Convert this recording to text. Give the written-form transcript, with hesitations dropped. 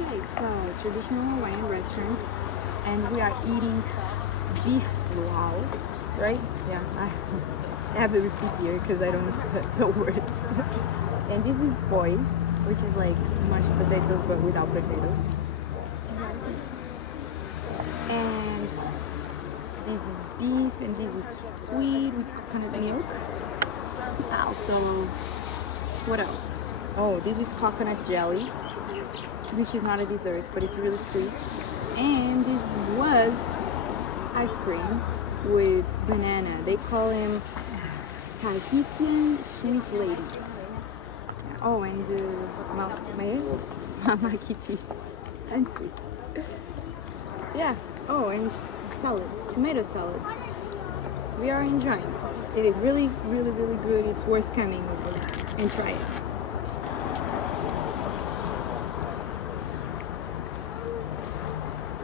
Okay, so traditional Hawaiian restaurant, and we are eating beef luau, right? Yeah, I have the receipt here because I don't know the words. And this is poi, which is like mashed potatoes but without potatoes. And this is beef, and this is sweet with coconut milk. Also, what else? Oh, this is coconut jelly, which is not a dessert, but it's really sweet. And this was ice cream with banana. They call him Tahitian sweet lady. Oh, and Mama Kitty and sweet. Yeah. Oh, and salad, tomato salad. We are enjoying. It is really, really, really good. It's worth coming and try it.